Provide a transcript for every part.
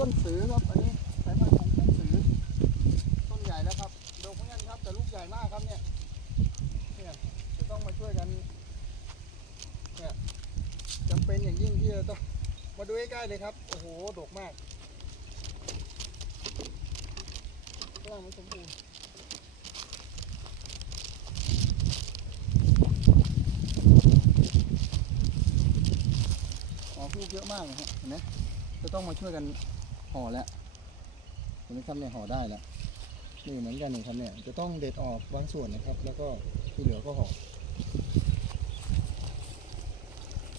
ต้นสือครับอันนี้สายพันธุ์ของต้นสือ ต้นใหญ่แล้วครับดกเหมือนกันครับแต่ลูกใหญ่มากครับเนี่ยเนี่ยจะต้องมาช่วยกันเนี่ยจำเป็นอย่างยิ่งที่จะต้องมาดูใกล้ๆเลยครับโอ้โหดกมากกล้างมันสมบูรณ์อ๋อพูกเยอะมากเลยฮะเห็นไหมจะต้องมาช่วยกัน ห่อแล้วเห็นไหมครับเนี่ยห่อได้แล้วนี่เหมือนกันนี่ครับเนี่ยจะต้องเด็ดออกบางส่วนนะครับ แล้วก็ที่เหลือก็ห่อ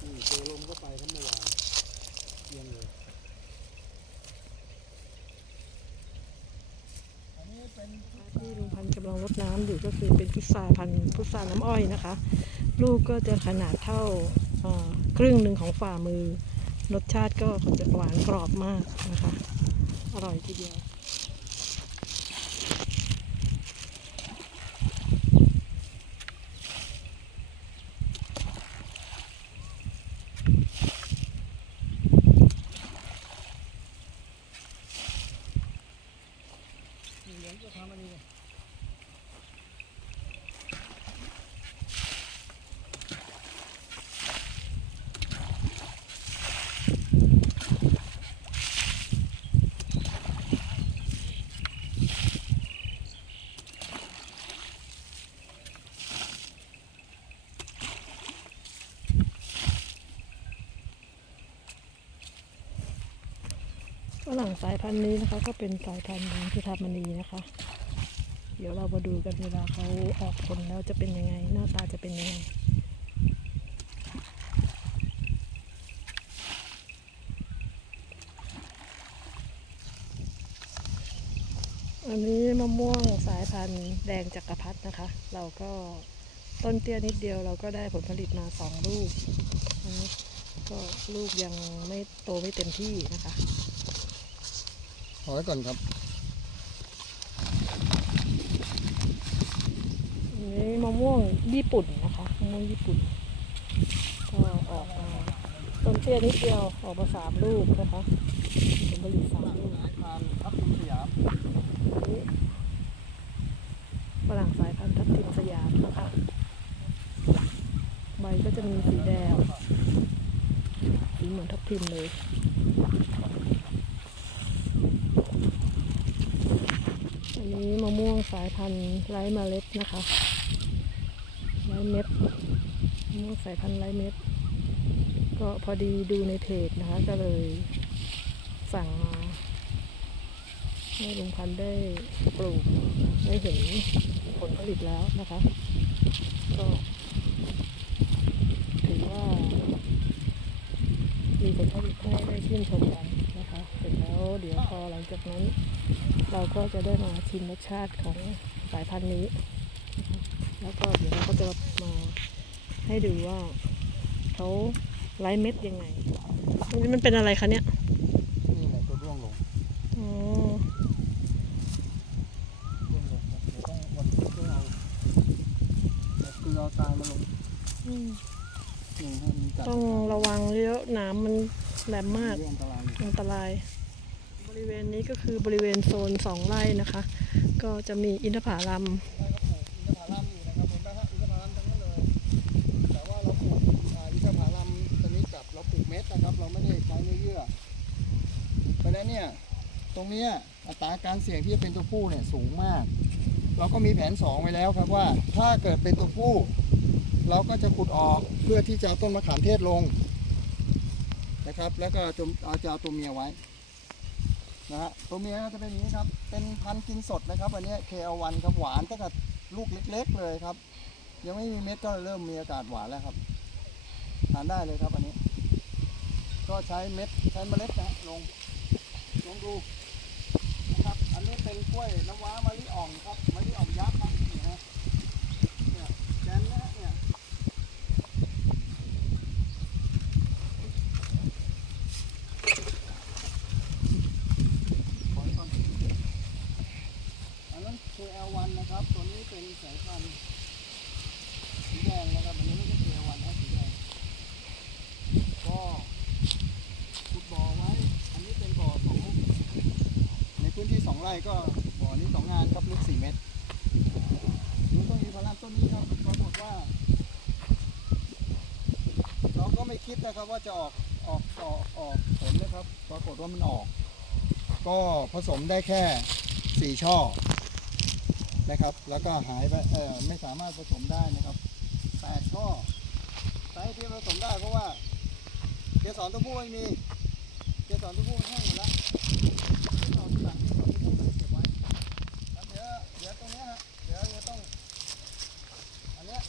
นี่เจอลมก็ไปทั้งเมื่อวานเย็นเลยอันนี้เป็นที่ลุงพันธุ์กำลังรดน้ำอยู่ก็คือเป็นพุทราพันธุ์พุทราน้ำอ้อยนะคะ ลูกก็จะขนาดเท่าเอ่อครึ่งหนึ่งของฝ่ามือ รสชาติก็จะหวานกรอบมากนะคะ อร่อยทีเดียว นี่เหลืองจะทำอันนี้เลยฝ รั่งสายพันธุ์นี้นะคะ ก็เป็นสายพันธุ์ของพิธามณีนะคะ เดี๋ยวเรามาดูกันเวลาเขาออกผลแล้วจะเป็นยังไง หน้าตาจะเป็นยังไงอันนี้มะม่วงสายพันธุ์แดงจักรพรรดินะคะ เราก็ต้นเตี้ยนิดเดียวเราก็ได้ผลผลิตมาสองลูกนนี้ก็ลูกยังไม่โตไม่เต็มที่นะคะ ห่อไว้ก่อนครับนนี้มะม่วงญี่ปุ่นนะคะมะม่วงญี่ปุ่นก็ออกมาต้นเตี้ยนิดเดียวออกมาสามลูกนะคะผลผลิตสามลูกสายพันธุ์ทับทิมสยามอันนี้ฝรั่งสายพันธุ์ทับทิมสยามนะคะใบก็จะมีสีแดงสีเหมือนทับทิมเลย อันนี้มะม่วงสายพันธุ์ไร้เมล็ดนะคะไร้เม็ดม่วงสายพันธุ์ไร้เม็ด ก็พอดีดูในเพจนะคะ ก็เลยสั่งมาให้ลุงพันธุ์ได้ปลูกได้เห็นผลผลิตแล้วนะคะ ก็ถือว่ามีผลผลิตให้ได้ชื่นชมกันนะคะเสร็จ แล้วเดี๋ยวพอหลังจากนั้น เราก็จะได้มาชิมรสชาติของสายพันธุ์นี้นะคะแล้วก็เดี๋ยวเราก็จะมาให้ดูว่าเขาไร้เม็ดยังไงอันนี้มันเป็นอะไรคะเนี่ยนี่แหละตัวร่วงลงอ๋อร่วงลงครับเดี๋ยวต้องวันนี้ต้องเอาเอาเกลือเอาทรายมาลงอืมนี่ให้มันจัดต้องระวังเยอะน้ำมันแหลมมากเรื่องอันตรายอยู่อันตราย บริเวณนี้ก็คือบริเวณโซนสองไร่นะคะ ก็จะมีอินทผลัมใช่ครับปลูกอินทผลัมอยู่นะครับเห็นไหมฮะอินทผลัมทั้งนั้นเลยแต่ว่าเราปลูกอ่าอินทผลัมชนิดกับเราปลูกเม็ดนะครับเราไม่ได้ใช้เนื้อเยื่อเพราะฉะนั้นเนี่ยตรงนี้อัตราการเสี่ยงที่จะเป็นตัวผู้เนี่ยสูงมาก เราก็มีแผนสองไว้แล้วครับว่า ถ้าเกิดเป็นตัวผู้ เราก็จะขุดออกเพื่อที่จะต้นมะขามเทศลงนะครับ แล้วก็จะเอาจะเอาตัวเมียไว้ นะฮะตัวเมียก็จะเป็นอย่างนี้ครับ เป็นพันธุ์กินสดนะครับ อันนี้เคอวันครับหวานตั้งแต่ลูกเล็ก ๆ เลยครับ ยังไม่มีเม็ดก็เริ่มมีอากาศหวานแล้วครับทานได้เลยครับอันนี้ ก็ใช้เม็ดใช้เมล็ดนะลงลงดูนะครับ อันนี้เป็นกล้วยน้ำว้ามะลิอ่องครับมะลิอ่องยักษ์ครับนี่นะเนี่ยแกนนะฮะเนี่ยขอให้ก่อนอันนั้น KL1 นะครับ ตัวนี้เป็นสายพันธุ์สีแดงนะครับ อันนี้ไม่ใช่ KL1 นะสีแดง ก็ขุดบ่อไว้ อันนี้เป็นบ่อของ ไร่ก็บ่อนี้สองงานครับลึกสี่เมตรดูต้นอินทผลัมต้นนี้ครับปรากฏว่า เราก็ไม่คิดนะครับว่าจะออกออกออกออกผลนะครับ ปรากฏว่ามันออก ก็ผสมได้แค่สี่ช่อนะครับ แล้วก็หายไปเออไม่สามารถผสมได้นะครับแปดช่อสาเหตุที่ผสมได้เพราะว่าเกสรตัวผู้ไม่มี เกสรตัวผู้มันแห้งหมดแล้วเกสรตัวหลังเกสรตัวผู้ไม่ได้เก็บไว้แล้วเดี๋ยวเดี๋ยวตรงเนี้ยฮะเดี๋ยวจะต้อง อันเนี้ย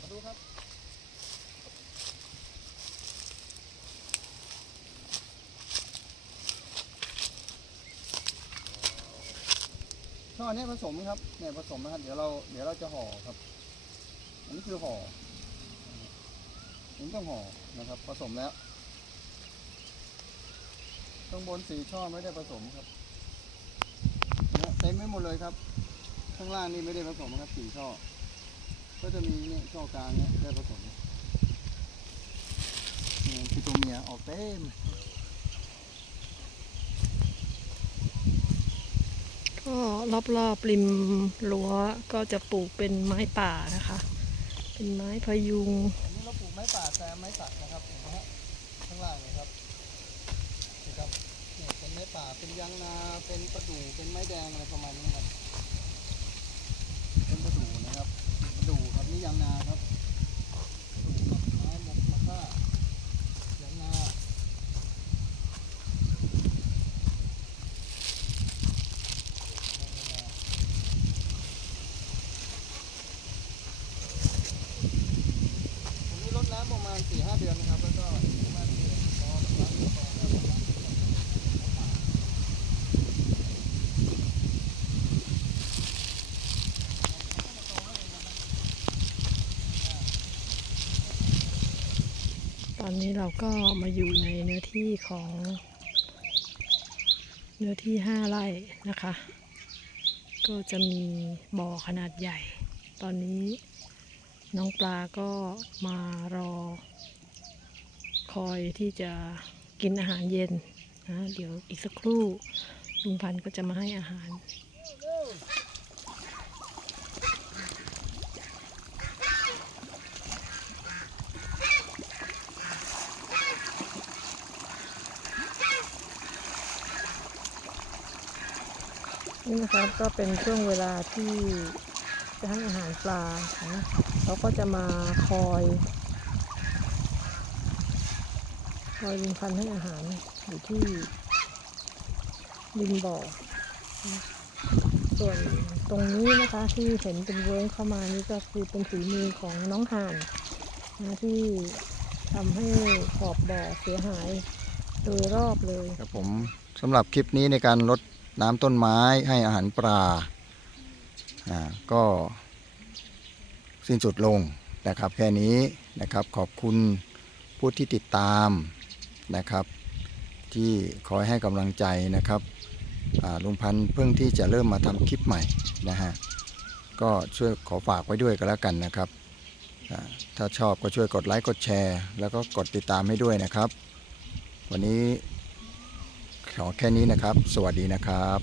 มาดูครับ ช่อนี้ผสมครับเนี่ยผสมนะครับ เดี๋ยวเราเดี๋ยวเราจะห่อครับ อันนี้คือห่อผมต้องห่อนะครับ ผสมแล้วข้างบนสี่ช่อไม่ได้ผสมครับเนี่ยเต็มไปหมดเลยครับ ข้างล่างนี่ไม่ได้ผสมครับสี่ช่อ ก็จะมีเนี่ยช่อกลางเนี่ยได้ผสมเนี่ยคือตัวเมียออกเต็ม ก็รอบๆริมรั้วก็จะปลูกเป็นไม้ป่านะคะ เป็นไม้พยุงอันนี้เราปลูกไม้ป่าแต่ไม้สักนะครับเห็นไหมฮะข้างล่างเลยครับนี่ครับเนี่ยเป็นไม้ป่าเป็นยางนาเป็นประดู่เป็นไม้แดงอะไรประมาณนี้ครับเป็นประดู่นะครับประดู่ครับนี่ยางนาครับประดู่กับไม้มกมะค่ายางนาผมนี่รดน้ำประมาณสี่ห้าเดือนนะครับ แล้วก็มาเดือนพอแล้วก็ตอนนี้เราก็มาอยู่ในเนื้อที่ของ เนื้อที่ห้าไร่นะคะ ก็จะมีบ่อขนาดใหญ่ ตอนนี้น้องปลาก็มารอ คอยที่จะกินอาหารเย็นนะเดี๋ยวอีกสักครู่ลุงพันก็จะมาให้อาหารนี่นะครับก็เป็นช่วงเวลาที่จะให้อาหารปลานะเขาก็จะมาคอย คอยลิงพันให้อาหารอยู่ที่ริมบ่อ ส่วนตรงนี้นะคะที่เห็นเป็นเวิร์งเข้ามานี่ก็คือเป็นฝีมือของน้องห่านนะที่ทำให้ขอบบ่อเสียหายโดยรอบเลย ครับผมสำหรับคลิปนี้ในการลดน้ำต้นไม้ให้อาหารปลาอ่าก็สิ้นสุดลงนะครับแค่นี้นะครับขอบคุณผู้ที่ติดตาม นะครับ ที่คอยให้กำลังใจนะครับลุงพันธ์เพิ่งที่จะเริ่มมาทำคลิปใหม่นะฮะก็ช่วยขอฝากไว้ด้วยก็แล้วกันนะครับ ถ้าชอบก็ช่วยกดไลค์กดแชร์ แล้วก็กดติดตามให้ด้วยนะครับ วันนี้ขอแค่นี้นะครับ สวัสดีนะครับ